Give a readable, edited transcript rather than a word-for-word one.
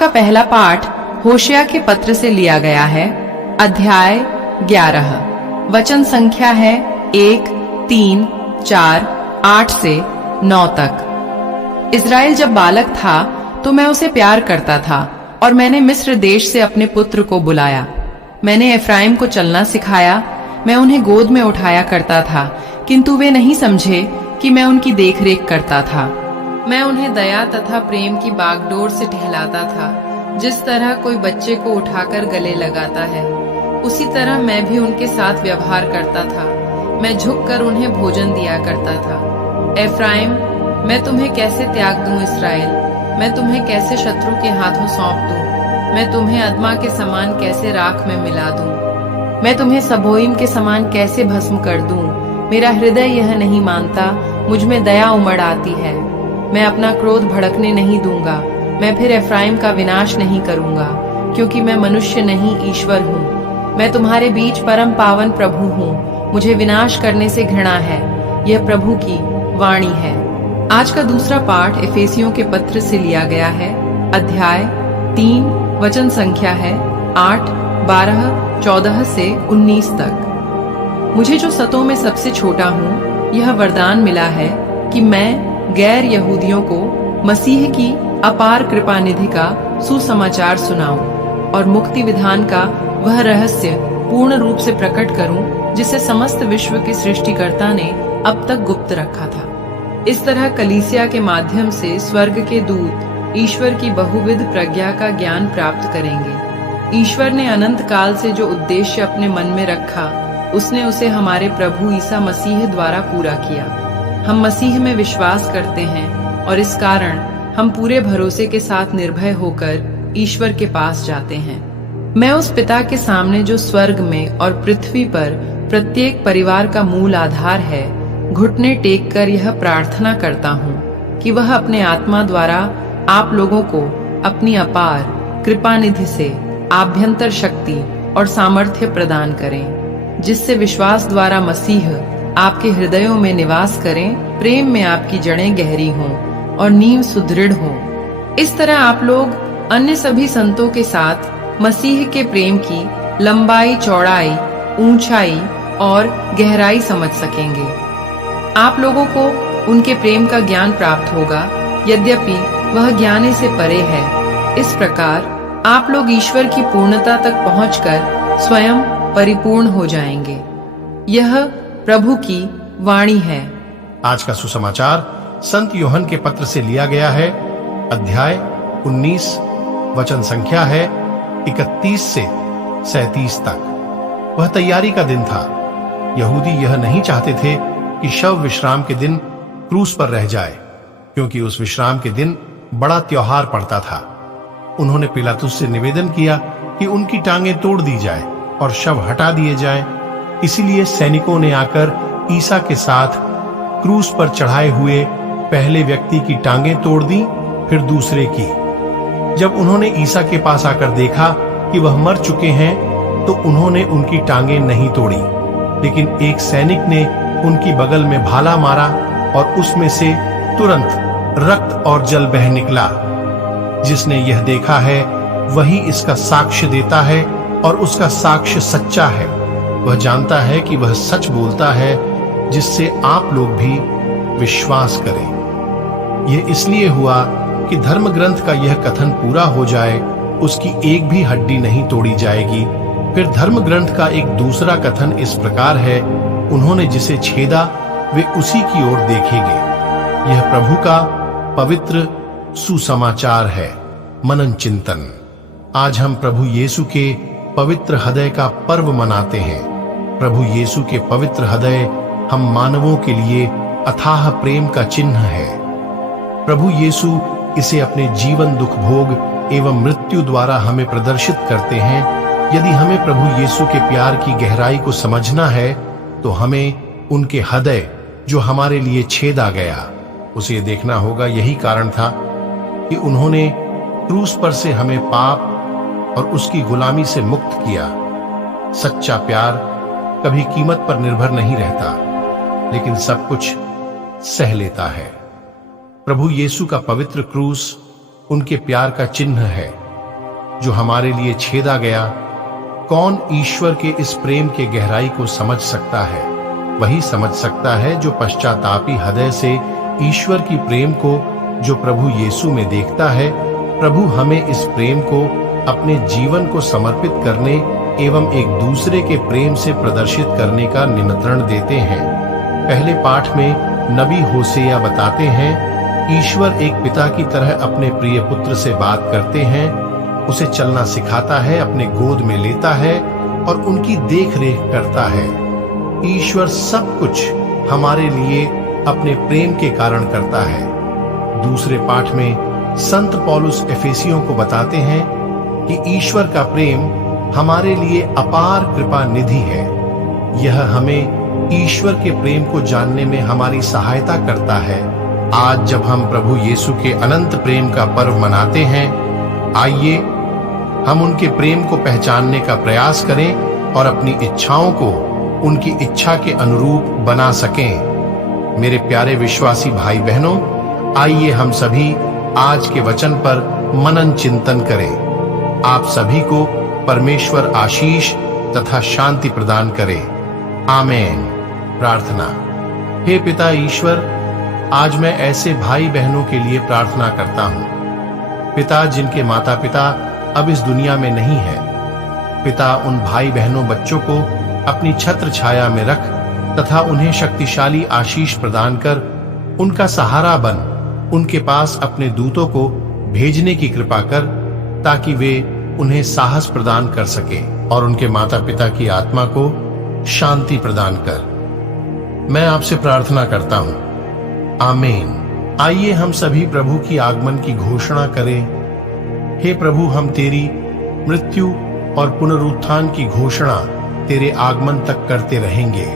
का पहला पाठ होशिया के पत्र से लिया गया है। अध्याय 11, वचन संख्या है 1, 3, 4, 8 से 9 तक। इज़राइल जब बालक था तो मैं उसे प्यार करता था और मैंने मिस्र देश से अपने पुत्र को बुलाया। मैंने एफ्राइम को चलना सिखाया, मैं उन्हें गोद में उठाया करता था, किंतु वे नहीं समझे कि मैं उनकी देखरेख करता था। मैं उन्हें दया तथा प्रेम की बागडोर से टहलाता था। जिस तरह कोई बच्चे को उठाकर गले लगाता है, उसी तरह मैं भी उनके साथ व्यवहार करता था। मैं झुककर उन्हें भोजन दिया करता था। एफ्राइम, मैं तुम्हें कैसे त्याग दूं? इस्राएल, मैं तुम्हें कैसे शत्रु के हाथों सौंप दूं? मैं तुम्हें अदमा के समान कैसे राख में मिला दूं? मैं तुम्हें सबोइम के समान कैसे भस्म कर दूं? मेरा हृदय यह नहीं मानता, मुझ में दया उमड़ आती है। मैं अपना क्रोध भड़कने नहीं दूंगा। मैं फिर एफ्राइम का विनाश नहीं करूंगा, क्योंकि मैं मनुष्य नहीं ईश्वर हूँ। मैं तुम्हारे बीच परम पावन प्रभु हूँ। मुझे विनाश करने से घृणा है। यह प्रभु की वाणी है। आज का दूसरा पाठ एफेसियों के पत्र से लिया गया है। अध्याय 3, वचन संख्या है 8, 12, 14 से 19 तक। मुझे जो सतों में सबसे छोटा हूँ, यह वरदान मिला है कि मैं गैर यहूदियों को मसीह की अपार कृपा निधि का सुसमाचार सुनाऊं और मुक्ति विधान का वह रहस्य पूर्ण रूप से प्रकट करूं, जिसे समस्त विश्व के सृष्टिकर्ता ने अब तक गुप्त रखा था। इस तरह कलीसिया के माध्यम से स्वर्ग के दूत ईश्वर की बहुविध प्रज्ञा का ज्ञान प्राप्त करेंगे। ईश्वर ने अनंत काल से जो उद्देश्य अपने मन में रखा, उसने उसे हमारे प्रभु ईसा मसीह द्वारा पूरा किया। हम मसीह में विश्वास करते हैं और इस कारण हम पूरे भरोसे के साथ निर्भय होकर ईश्वर के पास जाते हैं। मैं उस पिता के सामने जो स्वर्ग में और पृथ्वी पर प्रत्येक परिवार का मूल आधार है, घुटने टेक कर यह प्रार्थना करता हूँ कि वह अपने आत्मा द्वारा आप लोगों को अपनी अपार कृपा निधि से आभ्यंतर शक्ति और सामर्थ्य प्रदान करें, जिससे विश्वास द्वारा मसीह आपके हृदयों में निवास करें। प्रेम में आपकी जड़ें गहरी हों और नींव सुदृढ़ हो। इस तरह आप लोग अन्य सभी संतों के साथ मसीह के प्रेम की लंबाई, चौड़ाई, ऊंचाई और गहराई समझ सकेंगे। आप लोगों को उनके प्रेम का ज्ञान प्राप्त होगा, यद्यपि वह ज्ञान से परे है। इस प्रकार आप लोग ईश्वर की पूर्णता तक पहुंचकर स्वयं परिपूर्ण हो जाएंगे। यह प्रभु की वाणी है। आज का सुसमाचार संत यूहन्ना के पत्र से लिया गया है। अध्याय 19, वचन संख्या है 31 से 37 तक। वह तैयारी का दिन था। यहूदी यह नहीं चाहते थे कि शव विश्राम के दिन क्रूस पर रह जाए, क्योंकि उस विश्राम के दिन बड़ा त्योहार पड़ता था। उन्होंने पिलातुस से निवेदन किया कि उनकी टांगें तोड़ दी जाए और शव हटा दिए जाए। इसीलिए सैनिकों ने आकर ईसा के साथ क्रूस पर चढ़ाए हुए पहले व्यक्ति की टांगें तोड़ दी, फिर दूसरे की। जब उन्होंने ईसा के पास आकर देखा कि वह मर चुके हैं, तो उन्होंने उनकी टांगें नहीं तोड़ी, लेकिन एक सैनिक ने उनकी बगल में भाला मारा और उसमें से तुरंत रक्त और जल बह निकला। जिसने यह देखा है वही इसका साक्ष्य देता है और उसका साक्ष्य सच्चा है। वह जानता है कि वह सच बोलता है, जिससे आप लोग भी विश्वास करें। यह इसलिए हुआ कि धर्म ग्रंथ का यह कथन पूरा हो जाए, उसकी एक भी हड्डी नहीं तोड़ी जाएगी। फिर धर्म ग्रंथ का एक दूसरा कथन इस प्रकार है, उन्होंने जिसे छेदा वे उसी की ओर देखेंगे। यह प्रभु का पवित्र सुसमाचार है। मनन चिंतन। आज हम प्रभु यीशु के पवित्र हृदय का पर्व मनाते हैं। प्रभु यीशु के पवित्र हृदय हम मानवों के लिए अथाह प्रेम का चिन्ह है। प्रभु यीशु इसे अपने जीवन, दुख भोग एवं मृत्यु द्वारा हमें प्रदर्शित करते हैं। यदि हमें प्रभु यीशु के प्यार की गहराई को समझना है, तो हमें उनके हृदय जो हमारे लिए छेदा गया, उसे देखना होगा। यही कारण था कि उन्होंने क्रूस पर से हमें पाप और उसकी गुलामी से मुक्त किया। सच्चा प्यार कभी कीमत पर निर्भर नहीं रहता, लेकिन सब कुछ सह लेता है। प्रभु यीशु का पवित्र क्रूस उनके प्यार का चिन्ह है। जो हमारे लिए छेदा गया। कौन ईश्वर के इस प्रेम के गहराई को समझ सकता है? वही समझ सकता है जो पश्चातापी हृदय से ईश्वर की प्रेम को जो प्रभु यीशु में देखता है। प्रभु हमें इस प्रेम को अपने जीवन को समर्पित करने एवं एक दूसरे के प्रेम से प्रदर्शित करने का निमंत्रण देते हैं। पहले पाठ में नबी होशेया बताते हैं, ईश्वर एक पिता की तरह अपने प्रिय पुत्र से बात करते हैं, उसे चलना सिखाता है, अपने गोद में लेता है और उनकी देख रेख करता है। ईश्वर सब कुछ हमारे लिए अपने प्रेम के कारण करता है। दूसरे पाठ में संत पौलुस एफेसियों को बताते हैं कि ईश्वर का प्रेम हमारे लिए अपार कृपा निधि है। यह हमें ईश्वर के प्रेम को जानने में हमारी सहायता करता है। आज जब हम प्रभु यीशु के अनंत प्रेम का पर्व मनाते हैं, आइए हम उनके प्रेम को पहचानने का प्रयास करें और अपनी इच्छाओं को उनकी इच्छा के अनुरूप बना सकें। मेरे प्यारे विश्वासी भाई बहनों, आइए हम सभी आज के वचन पर मनन चिंतन करें। आप सभी को परमेश्वर आशीष तथा शांति प्रदान करे। आमीन। प्रार्थना। हे पिता ईश्वर, आज मैं ऐसे भाई बहनों के लिए प्रार्थना करता हूँ, पिता जिनके माता पिता अब इस दुनिया में नहीं है। पिता उन भाई बहनों बच्चों को अपनी छत्र छाया में रख तथा उन्हें शक्तिशाली आशीष प्रदान कर उनका सहारा बन, उनके पास अपने दूतों को भेजने की कृपा कर, ताकि वे उन्हें साहस प्रदान कर सके और उनके माता पिता की आत्मा को शांति प्रदान कर। मैं आपसे प्रार्थना करता हूँ। आमीन। आइए हम सभी प्रभु की आगमन की घोषणा करें। हे प्रभु, हम तेरी मृत्यु और पुनरुत्थान की घोषणा तेरे आगमन तक करते रहेंगे।